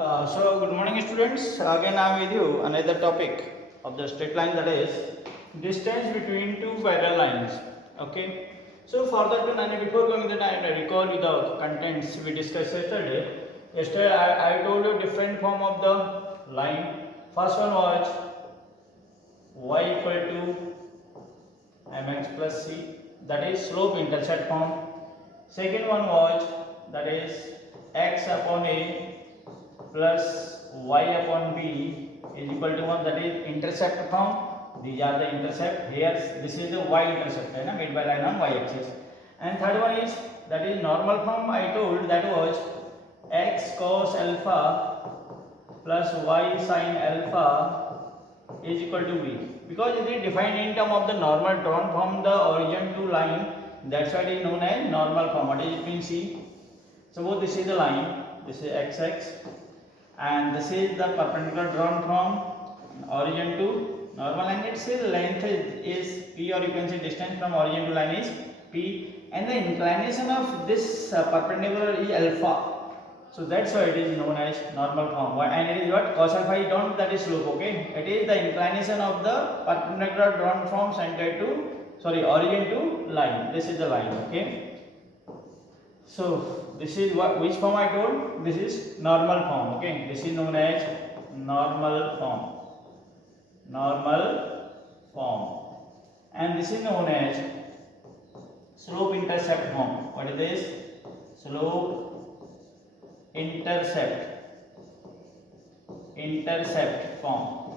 Good morning, students. Again, I am with you another topic of the straight line, that is distance between two parallel lines. Okay. So, for that, before going to that, I recall you the contents we discussed yesterday. Yesterday, I told you different form of the line. First one was y equal to mx plus c, that is slope intercept form. Second one was, that is x upon a plus y upon b is equal to 1, that is intercept form. These are the intercept. Here this is the y intercept, right, made by line on y axis. And third one is, that is normal form. I told that was x cos alpha plus y sin alpha is equal to b, because it is defined in term of the normal drawn from the origin to line. That's why it is known as normal form. What is it mean? See, suppose this is the line, this is xx, and this is the perpendicular drawn from origin to normal, and its length is p, or you can say distance from origin to line is p, and the inclination of this perpendicular is alpha. So that's why it is known as normal form. And it is what? Cos alpha is drawn, that is slope. Okay, it is the inclination of the perpendicular drawn from center to, sorry, origin to line. This is the line. Okay, so this is what, which form I told? This is normal form. Okay, this is known as normal form. Normal form. And this is known as slope intercept form. What is this? Slope intercept form.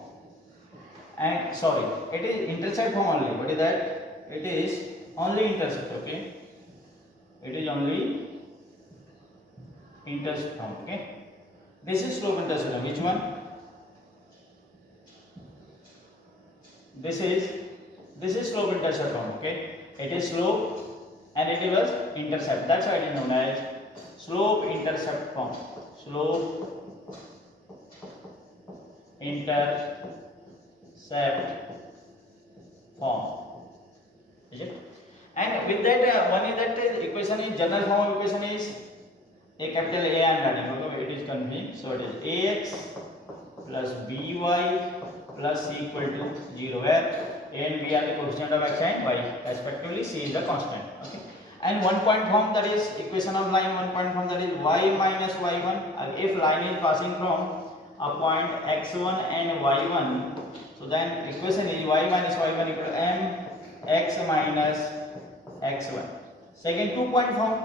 And sorry, it is intercept form only. What is that? It is only intercept. Okay, it is only intercept form. Okay, this is slope intercept form. Which one? This is slope intercept form. Okay, it is slope and it was intercept. That's why it is known as slope intercept form. Slope intercept form. Is it? And with that, one is that equation is general form of equation is a capital A I am writing. Okay, it is confusing. So it is ax plus by plus c equal to 0, where a and b are the coefficient of x and y respectively. C is the constant. Okay. And one point form, that is equation of line. One point form, that is y minus y1. If line is passing from a point x1 and y1, so then equation is y minus y1 equal to m x minus x1. Second, 2-point form,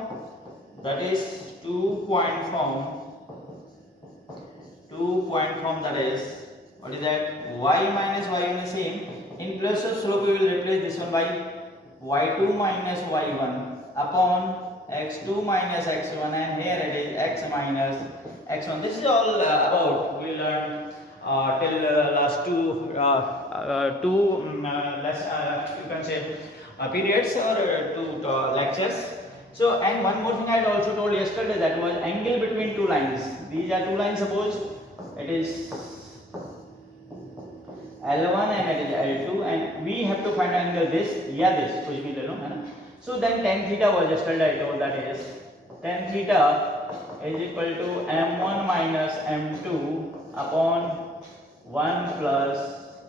that is 2-point form. 2-point form, that is, what is that? Y minus y1 is same. In place of slope, we will replace this one by y2 minus y1 upon x2 minus x1, and here it is x minus x1. This is all about we learned till last two you can say periods or two lectures. So, and one more thing I had also told yesterday, that was angle between two lines. These are two lines. Suppose it is L1 and it is L2, and we have to find angle this, yeah, this, कुछ भी ले लो, है ना. So then tan theta was yesterday I told, that is tan theta is equal to m1 minus m2 upon 1 plus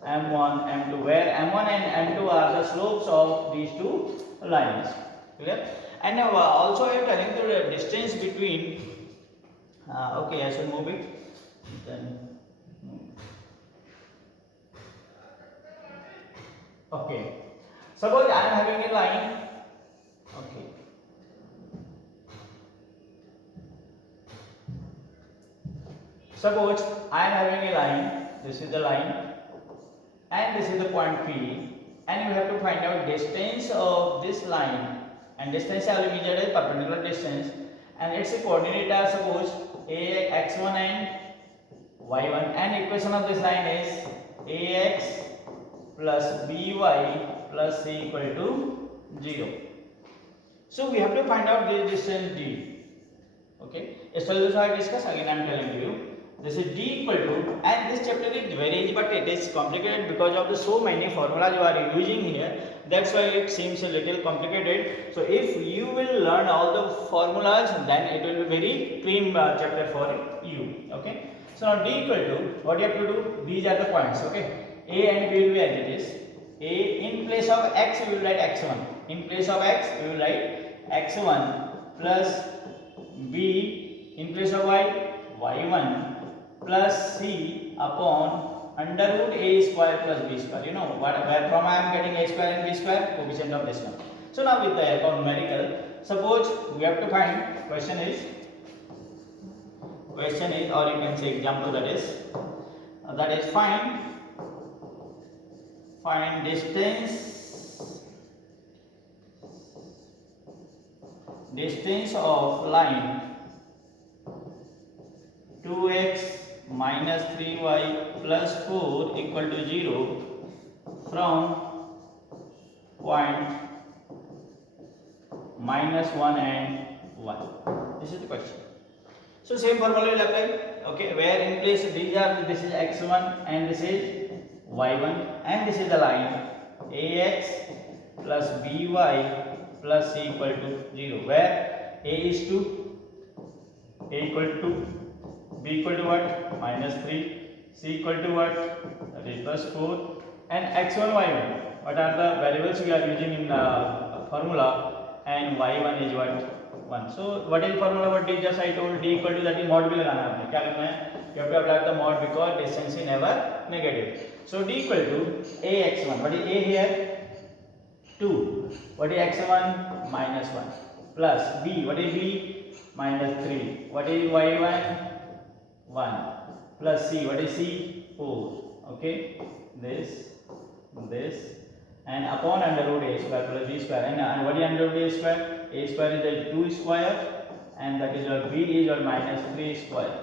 m1 m2, where m1 and m2 are the slopes of these two lines. Clear? And also I am telling the distance between. Okay, I should move it. Then. Okay. Suppose I am having a line. Okay. Suppose I am having a line. This is the line, and this is the point P, and you have to find out distance of this line. And distance I will measure as perpendicular distance, and its coordinate are, suppose x1 and y1, and equation of this line is ax plus by plus c equal to 0. So we have to find out this distance d. Okay, a solution I discuss, again I am telling you. this is d equal to, and this chapter is very easy but it is complicated because of the so many formulas you are using here. That's why it seems a little complicated. So if you will learn all the formulas, then it will be very clean chapter for you. Okay. So now d equal to, what you have to do, these are the points. Okay. A and B will be as it is. A, in place of x we will write x1. In place of x we will write x1 plus b, in place of y, y1 plus c upon under root a square plus b square. You know what, where from I am getting a square and b square? Coefficient of this one. So now with the help of numerical, suppose we have to find, question is, or you can say example, that is find distance of line 2x minus 3y plus 4 equal to 0 from point -1 and 1. This is the question. So same formula will apply. Okay, where in place these are, this is x1 and this is y1, and this is the line ax plus by plus c equal to 0, where a is 2, a equal to 2, b equal to what, -3, c equal to what, that is plus 4, and x1 y1, what are the variables we are using in the formula, and y1 is what, 1. So what is formula, what d just I told, d equal to, that is mod भी लगाना है आपने, क्या करना है, you have to apply the mod because distance is never negative. So d equal to ax1, what is a here, 2, what is x1, -1, plus b, what is b, -3, what is y1, 1, plus c, what is c, 4. Okay, this, and upon under root a square plus b square, and what is under root a square? A square is the 2 square, and that is your b is your -3 square.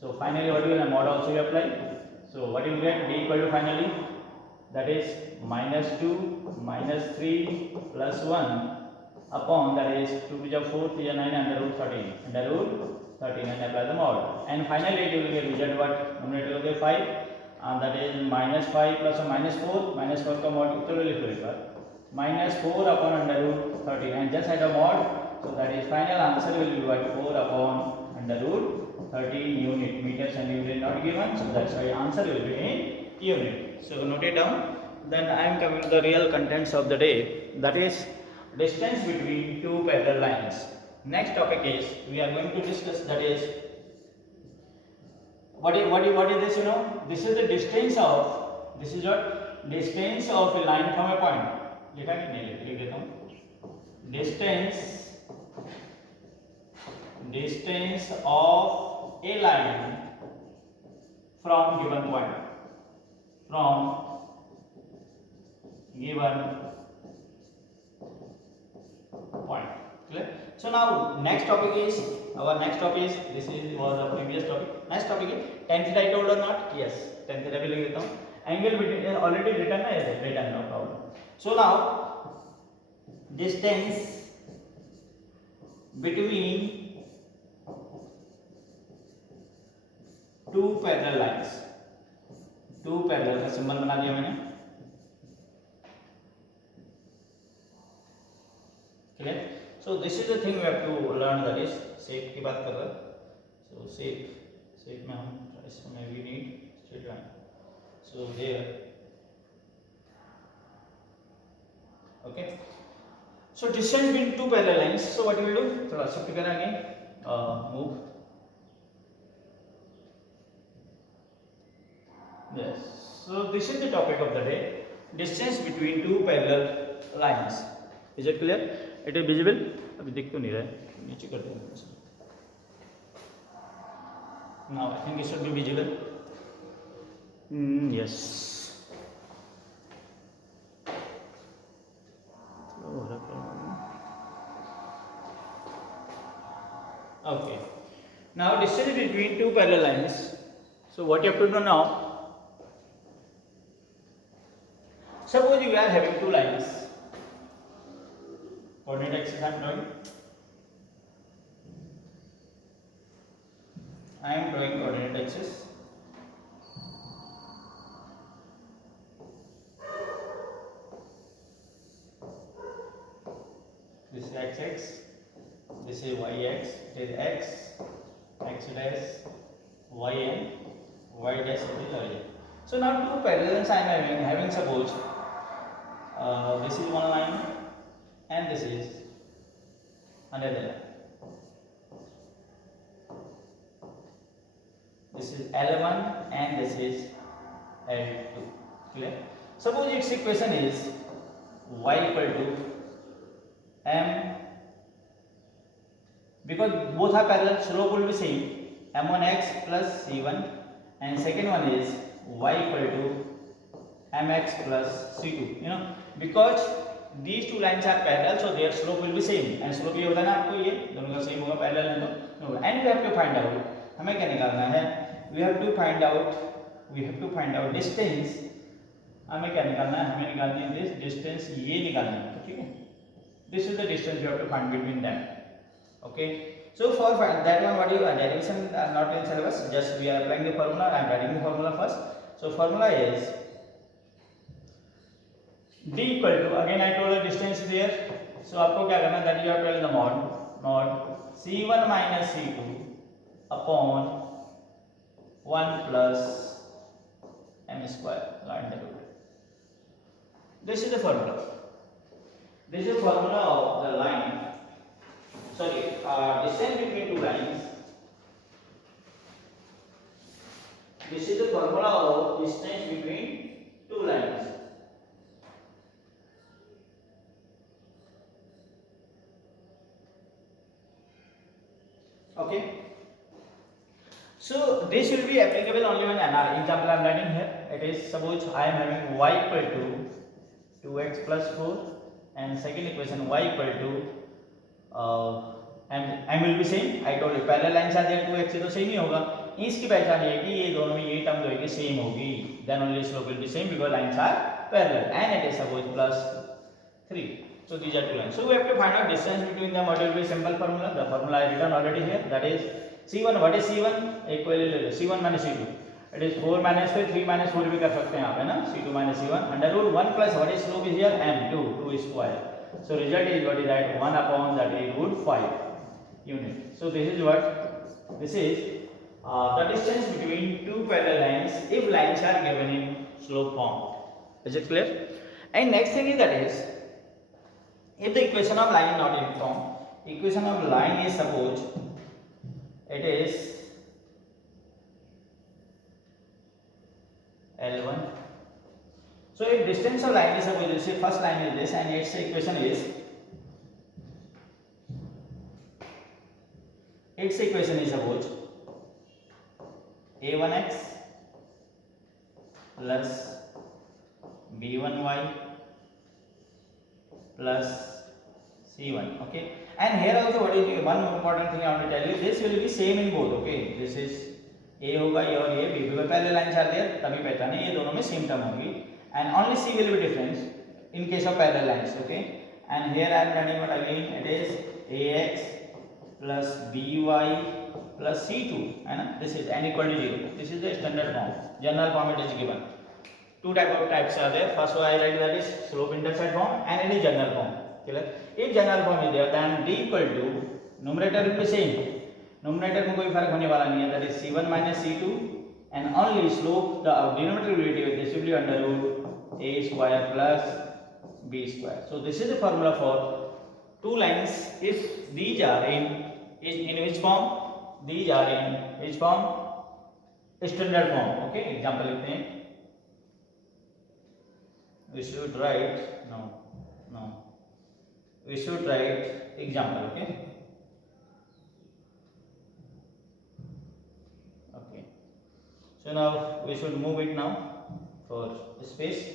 So finally what will the mod also you apply? So what you will get, d equal to finally, that is -2 -3 plus 1 upon, that is 2 to the 4 3 9 under root 13, and apply the mod, and finally it will get result what, numerator will get 5, and that is -5 plus or -4, -4 का mod चलो लिख लो एक बार, -4 upon under root 13, and just add a mod, so that is final answer will be what, 4 upon under root 13 unit. Meters and unit not given, so that's why answer will be in unit. So note it down. Then I am coming to the real contents of the day, that is distance between two parallel lines. Next topic is we are going to discuss, that is what is this, you know, this is the distance of, this is what, distance of a line from a point. लिखा कि नहीं, लिख देता हूँ, distance of a line from given point, clear? So now next topic is, this is was the previous topic. Next topic is tan theta, I told or not? Yes, tan theta भी लिख देता हूँ. Angle between is already written ना, yes, written, no problem. So now distance between two parallel lines, two parallel का symbol बना दिया मैंने, clear? So this is the thing we have to learn, that is shape की बात कर रहा है. So shape में हम इसमें we need straight line. So here, okay. So distance between two parallel lines. So what we will do? थोड़ा shift करें again, move. Yes. So this is the topic of the day. Distance between two parallel lines. Is it clear? It is visible? अभी दिख तो नहीं रहा है, नीचे कर देंगे. Now I think it should be visible. Yes. Okay. Now distance between two parallel lines. So what you have to do now? Suppose you are having two lines. Coordinate axis I am drawing. I am drawing coordinate axis. This is x, this is yx, it is x dash, yn, y dash it is origin. So now two parallels I am having suppose this is one line and this is another line. This is L1 and this is L2. Clear? Suppose its equation is y equal to m, because both are parallel, slope will be same, m1x plus c1, and second one is y equal to mx plus c2. You know, because these two lines are parallel, so their slope will be same, and slope ये होता है ना आपको, ये दोनों का same होगा, parallel है तो, and we have to find out, हमें क्या निकालना है, we have to find out distance, हमें क्या निकालना है, हमें निकालनी है this distance, ये निकालना है, ठीक है, this is the distance you have to find between them. Okay, so for find that one, what you are derivation not in syllabus, just we are applying the formula. I am writing the formula first. So formula is d equal to, again I told the distance there, so आपको क्या करना है, that you have to tell the mod c1 minus c2 upon 1 plus m square line double. This is the formula. This is the formula of the line. Sorry, distance between two lines. This is the formula of distance between two lines. Okay. So this will be applicable only when another example I am writing here. It is, suppose I am having y equal to 2x plus 4 and second equation y equal to m will be same. I told you parallel lines are there, 2x तो same ही होगा. इसकी पहचान ये है कि ये दोनों में ये टर्म जो है सेम होगी, then only slope will be same because lines are parallel, and it is suppose plus 3. So these are two lines. So we have to find out distance between them. What will be simple formula? The formula I written already here. That is c1. What is c1? Equally c1 minus c2. It is 4 minus 3, 3 minus 4 भी कर सकते हैं आप, है ना? c2 minus c1 under root 1 plus what is slope is here m2, 2 square. So result is what is that 1 upon that is root 5 unit. So this is what this is the distance between two parallel lines if lines are given in slope form. Is it clear? And next thing is that is if the equation of line is not in form, equation of line is suppose it is L1. So if distance of line is suppose this first line is this and its equation is suppose a1x plus b1y plus c1. Okay, and here also what is one important thing I want to tell you, this will be same in both. Okay, this is a होगा ये और ये b, because parallel lines are there तभी पहचाने ये दोनों में same term होगी, and only c will be different in case of parallel lines. Okay, and here I am writing what again, it is ax plus by plus c2, है ना? This is n equal to 0. This is the standard form. General form it is given. Two types are there. First one I write that is slope intercept form and it is general form. Clear? If general form is there, then d equal to numerator will be same. Numerator में कोई फर्क होने वाला नहीं है. That is c1 minus c2 and only slope the denominator will be this will be under root a square plus b square. So this is the formula for two lines if these are in which form? These are in which form? Standard form. Okay, example लिखते हैं. We should write we should write example. Okay, so now we should move it now for space.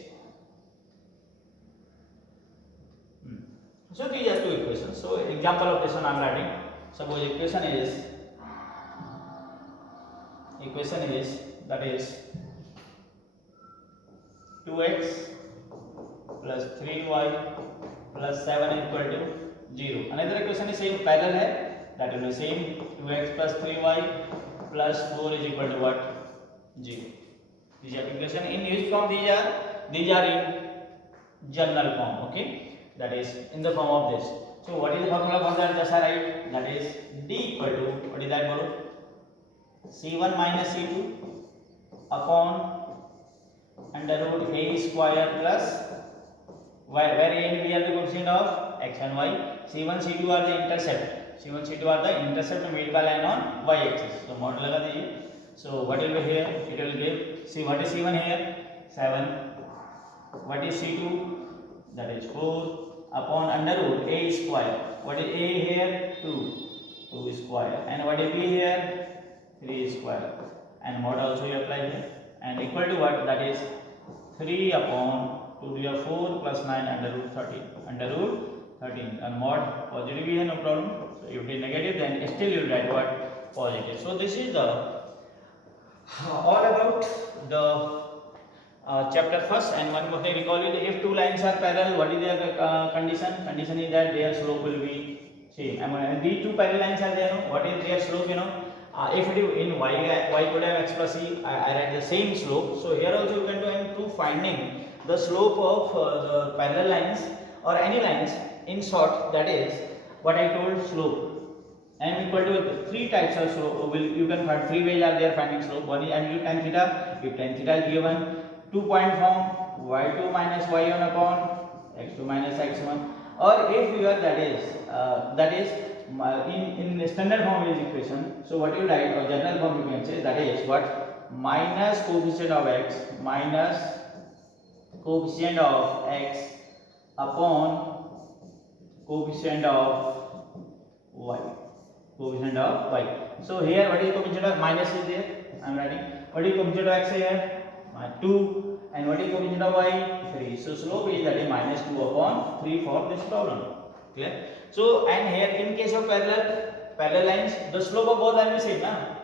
So these are two equations. So example of this one I am writing. Suppose equation is that is 2x plus 3y plus 7 equal to 0. Another equation is same, parallel है, that will be same 2x plus 3y plus 4 is equal to what? 0. These are equation in which form these are in general form, okay, that is in the form of this. So what is the formula for that? Just write, that is d equal to, what is that bro? C1 minus C2 upon under root a square plus y, where a and b are the coefficient of x and y, C1 C2 are the intercept, C1 C2 are the intercept made by line on y axis. So mod लगा दीजिए. So what will be here? It will give, see what is C1 here? 7. What is C2? That is 4 upon under root a square. What is a here? 2 square. And what is b here? 3 square. And mod also you apply here. And equal to what? That is 3 upon 2 to the 4 plus 9 under root 13. Under root 13. And mod positive here, no problem. So if it is negative, then still you write what? Positive. So this is the all about the chapter first. And one more thing, recall it, if two lines are parallel, what is their condition? Condition is that their slope will be same. And these two parallel lines are there, no? What is their slope, you know? If it is in y could have x plus c, I write the same slope. So here also you can do into finding the slope of the parallel lines or any lines. In short, that is what I told, slope. And equal to three types of slope. You can find three ways are there finding slope. One is angle tan theta. If tan theta is given, 2 point form, y2 minus y1 upon x2 minus x1. Or if you are, that is in standard form is equation. So what you write, or general form you can say, that is what? Minus coefficient of x minus coefficient of x upon coefficient of y. Coefficient of y. So here what is coefficient of minus is there? I am writing. What is coefficient of x here? 2. And what is coefficient of y? 3. So slope is, that is minus 2 upon 3 for this problem. Clear? So and here in case of parallel lines, the slope of both are the same, na?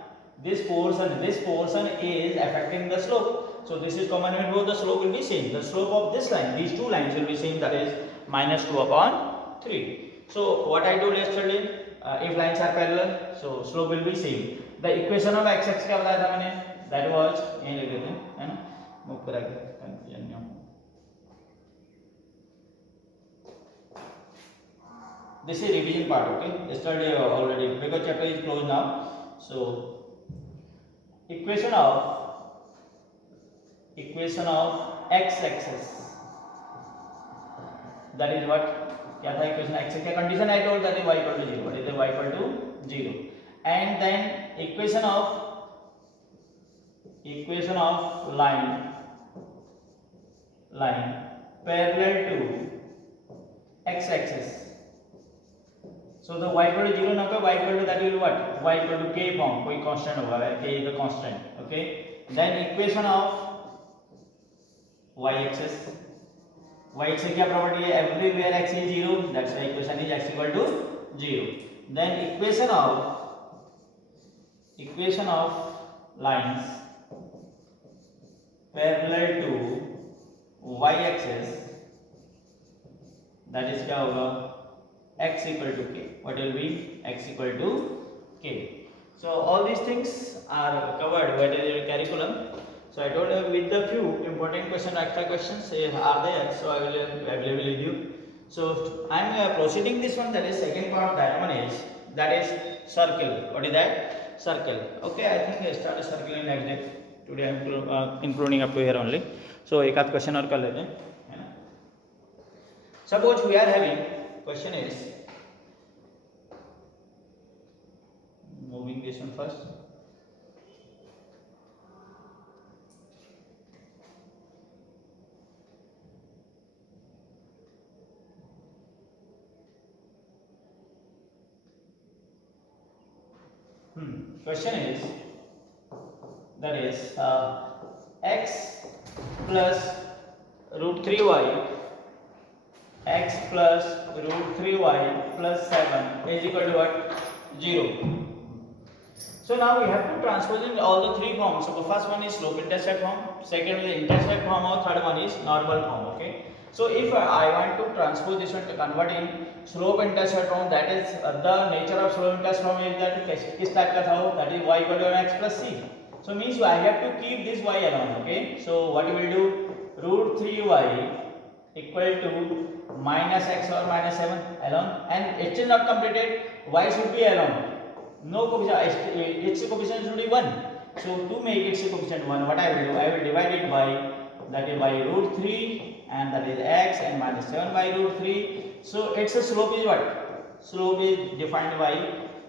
This portion is affecting the slope. So this is common with both, the slope will be same. The slope of this line, these two lines will be same, that is minus 2 upon 3. So what I told yesterday, if lines are parallel, so slope will be same. The equation of x क्या बताया था मैंने? That was यहीं लिख देते हैं, है ना? मूव करा के कंफ्यूजन नहीं हो. This is revision part, okay? Yesterday already, because chapter is closed now. So equation of x-axis, that is what? क्या था equation x क्या condition I told, that is y equal to 0. What is the y equal to 0? And then equation of line parallel to x-axis. So the y equal to 0 ना y equal to, that will what? Y equal to k form, कोई constant होगा, right? K is the constant, okay? Then equation of y-axis. Y-axis क्या property है? Everywhere x is 0, that's why equation is x equal to 0. Then equation of lines parallel to y-axis, that is क्या होगा? X equal to k. What will be? X equal to k. So all these things are covered by the curriculum. So I told you with the few important questions, extra questions are there. So I will available with you. So I am proceeding this one. That is second part of that one is, that is circle. What is that? Circle. Okay, I think I start circling next day. Today I am including up to here only. So एक आध question और कर लेते हैं, है ना? Suppose we are having question is, moving this one first. Question is, that is x plus root 3y, x plus root 3y plus 7 is equal to what? 0. So now we have to transpose in all the three forms. So the first one is slope intercept form, second is intercept form, or third one is normal form. Okay. So if I want to transpose this one to convert in slope intercept form, that is the nature of slope intercept form is that किस type का था वो, that is y equal to x plus c. So means I have to keep this y alone. Okay, so what you will do, root 3y equal to minus x or minus 7 alone, and it is not completed, y should be alone, no coefficient, its coefficient should be 1. So to make its coefficient 1, what I will do, I will divide it by, that is by root 3, and that is x, and minus 7 by root 3. So its slope is what, slope is defined by,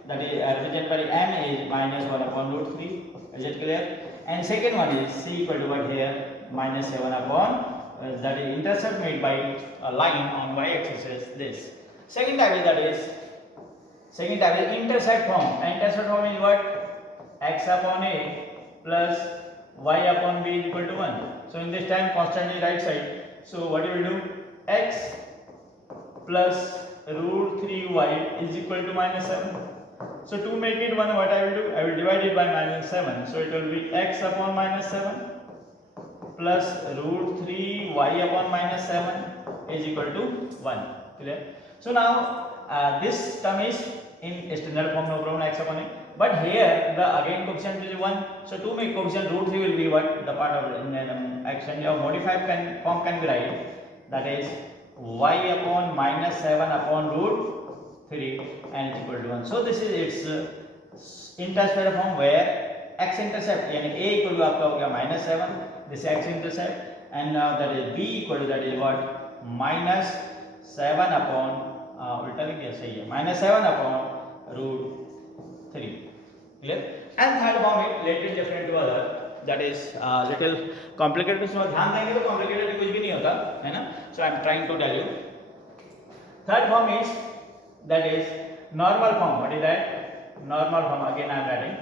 that is represented by m is minus 1 upon root 3. Is it clear? And second one is c equal to what here, minus 7 upon that is intercept made by a line on y axis is this. Second type is, that is second type is intercept form. Intercept form is what, x upon a plus y upon b is equal to 1. So in this time constant is right side. So what you will do, x plus root 3y is equal to minus 7. So to make it 1, what I will do, I will divide it by minus 7. So it will be x upon minus 7 plus root 3y upon minus 7 is equal to 1. Clear? So now this term is in standard form, no problem, x upon a. But here the again coefficient is 1. So to make coefficient root 3 will be what, the part of action or modified form can be write, that is y upon minus 7 upon root 3 and is equal to 1. So this is its intercept form, where x intercept यानी a equal to आपका हो गया minus 7, this x intercept, and that is b equal to, that is what, minus 7 upon उल्टा लिख दिया, सही है, minus 7 upon root 3. Clear? And third form is little different to other, that is little complicated. इसमें ध्यान देंगे तो complicated कुछ भी नहीं होता है ना. So I am trying to tell you. Third form is, that is normal form. What is that? Normal form. Again I am writing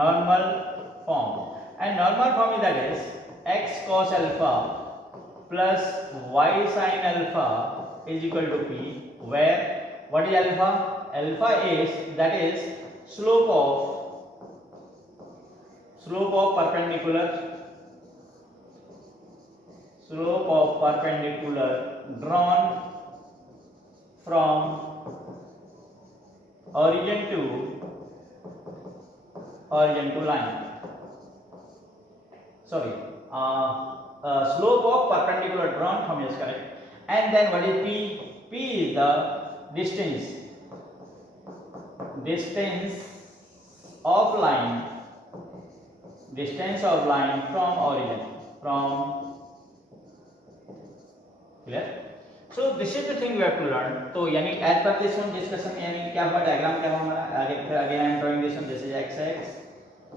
normal form. And normal form is, that is x cos alpha plus y sin alpha is equal to p, where what is alpha? Alpha is, that is slope of perpendicular drawn from origin to line. Sorry, slope of perpendicular drawn from, yes, correct. And then what is p? P is the distance of line from origin, clear? So this is the thing we have to learn. तो यानी as per this one discussion, यानी क्या हुआ, diagram क्या हुआ हमारा, आगे फिर again I am drawing this one. This is x,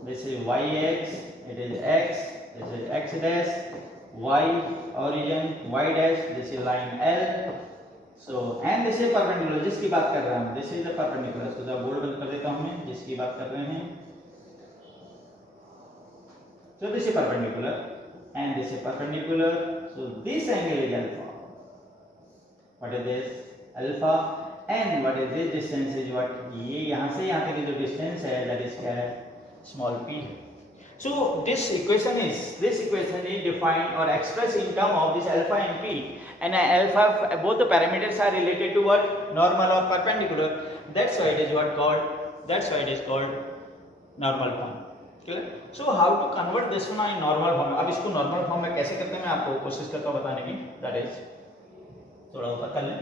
this is y-x, it is x, this is x dash, y origin, y dash, this is line L. So and this is perpendicular, जिसकी बात कर रहे हैं हम, this is the perpendicular. So the board बंद कर देता हूँ मैं, जिसकी बात कर रहे हैं. So this is perpendicular and this is perpendicular. So this angle is alpha. What is this? Alpha. And what is this distance is what, ये यहाँ से यहाँ तक की जो distance है, that is क्या है, small p. So this equation is defined or expressed in term of this alpha and p, and alpha, both the parameters are related to what, normal or perpendicular. That's why it is called normal form. Clear? So how to convert this one in normal form? अब इसको normal form में कैसे करते हैं मैं आपको कोशिश करता हूँ बताने की. That is थोड़ा ऊपर कर लें.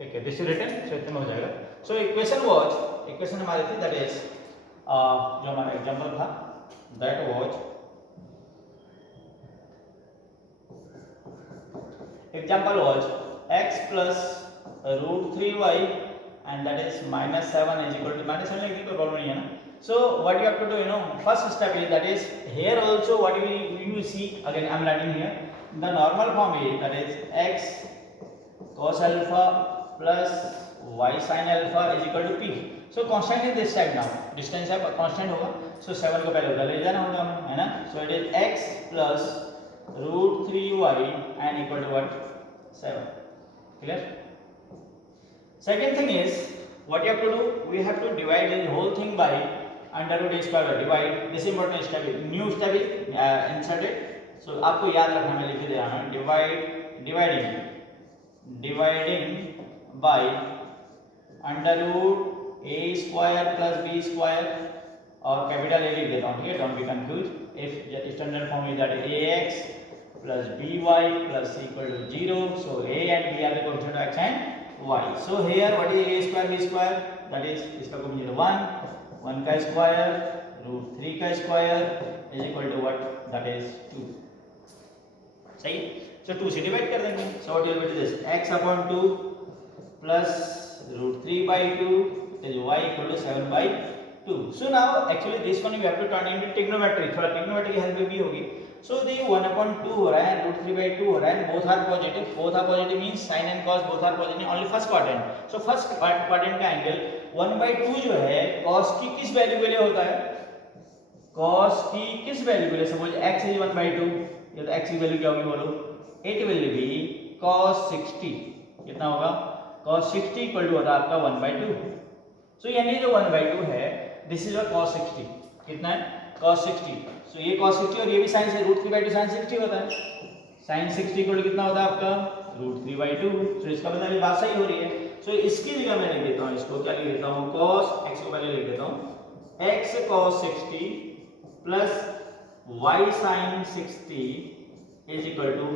Okay, this is written, so इतना हो जाएगा. So equation हमारी थी, that is जो हमारा एग्जाम्पल था, that was x plus root 3y and that is minus 7 is equal to minus 7 लिखने कोई प्रॉब्लम नहीं है ना. So what you have to do, first step is, that is here also what you will see, again I am writing here, the normal form is, that is x cos alpha plus y sin alpha is equal to p. So constant is this side now, distance है constant होगा, so 7 को पहले उधर ले जाना होगा है ना. So it is x plus root 3y and equal to what, 7. Clear? Second thing is, what you have to do, we have to divide the whole thing by under root a square divide this important step new step is inserted. So आपको याद रखना, मैं लिख दे रहा हूँ. Dividing by under root a square plus b square और capital A लिख देता हूँ. ठीक है, don't be confuse. If standard form is that a x plus by plus equal to 0. So a and b are the coefficient of x and y. So here what is a square b square, that is इसका coefficient 1 का square root 3 का square is equal to what, that is 2. सही. So 2 से divide कर देंगे. So what will be this, x upon 2 plus root 3 by 2 is y equal to 7 by 2. So now actually this one we have to turn into trigonometry. थोड़ा trigonometry की help भी होगी. So the 1 upon 2 हो रहा है, root 3 by 2 हो रहा है, both are positive. Both are positive means sin and cos both are positive. Only first quadrant. So first quadrant का angle 1 by 2 जो है cos की किस वैल्यू के लिए होता है? Cos की किस वैल्यू के लिए? Suppose x is 1 by 2. ये तो x की वैल्यू क्या होगी बोलो? It will be cos 60. कितना होगा? Cos 60 equal to होता है आपका 1 by 2. So यानी जो 1 by 2 है, this is a cos 60. कितना है? Cos 60. So ये cos 60 और ये भी sin से, root 3 by 2 sin 60 होता है. sin 60 इक्वल कितना होता है आपका? root 3 by 2. So इसका मतलब ये बात सही हो रही है. So इसकी जगह मैं लिख देता हूँ, इसको क्या लिख देता हूँ? cos x को पहले लिख देता हूँ. x cos 60 plus y sin 60 is equal to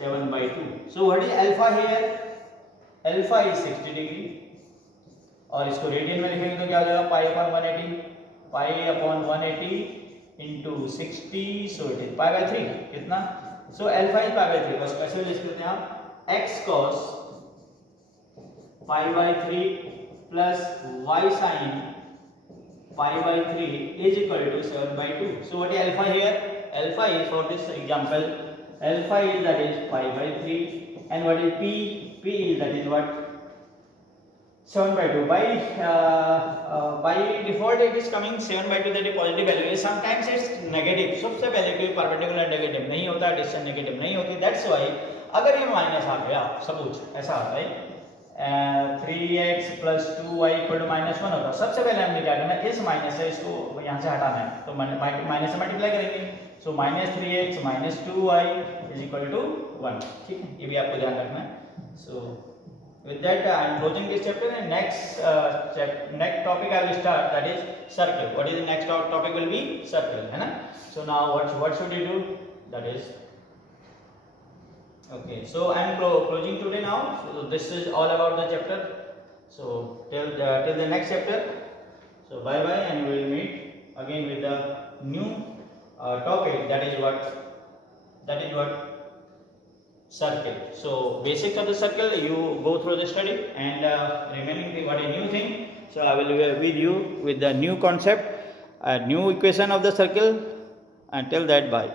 7 by 2. So what is alpha here? Alpha is 60 degree. और इसको रेडियन में लिखेंगे तो क्या हो जाएगा? Pi upon 180. Pi upon 180 into 60, so it is pi by 3. कितना? So alpha is pi by 3. बस कैसे लिख सकते हैं आप? x cos pi by 3 plus y sin pi by 3 is equal to 7 by 2. So what is alpha here? Alpha is, for this example, alpha is that is pi by 3, and what is p? P is that is what? 7 by 2. By default it is coming 7 by 2, that is positive value. Sometimes it's negative. सबसे पहले कोई perpendicular negative नहीं होता, distance negative नहीं होती. That's why अगर ये minus आ गया, सपोज ऐसा आता है 3x plus 2y equal to -1 होता. सबसे पहले हमने क्या करना है, इस माइनस से इसको यहाँ से हटाना है, तो माइनस से मल्टीप्लाई करेंगे. सो -3x - 2y is equal to 1. ठीक है, ये भी आपको ध्यान रखना है. सो with that I am closing this chapter, and next topic I will start, that is circle. What is the next topic will be? Circle, है ना. So now what should you do? That is okay. So I am closing today now. So this is all about the chapter. So till the next chapter. So bye bye, and we will meet again with the new topic, that is what circle. So basics of the circle you go through the study, and remaining thing, what a new thing. So I will be with you with the new concept, a new equation of the circle. Until that, bye.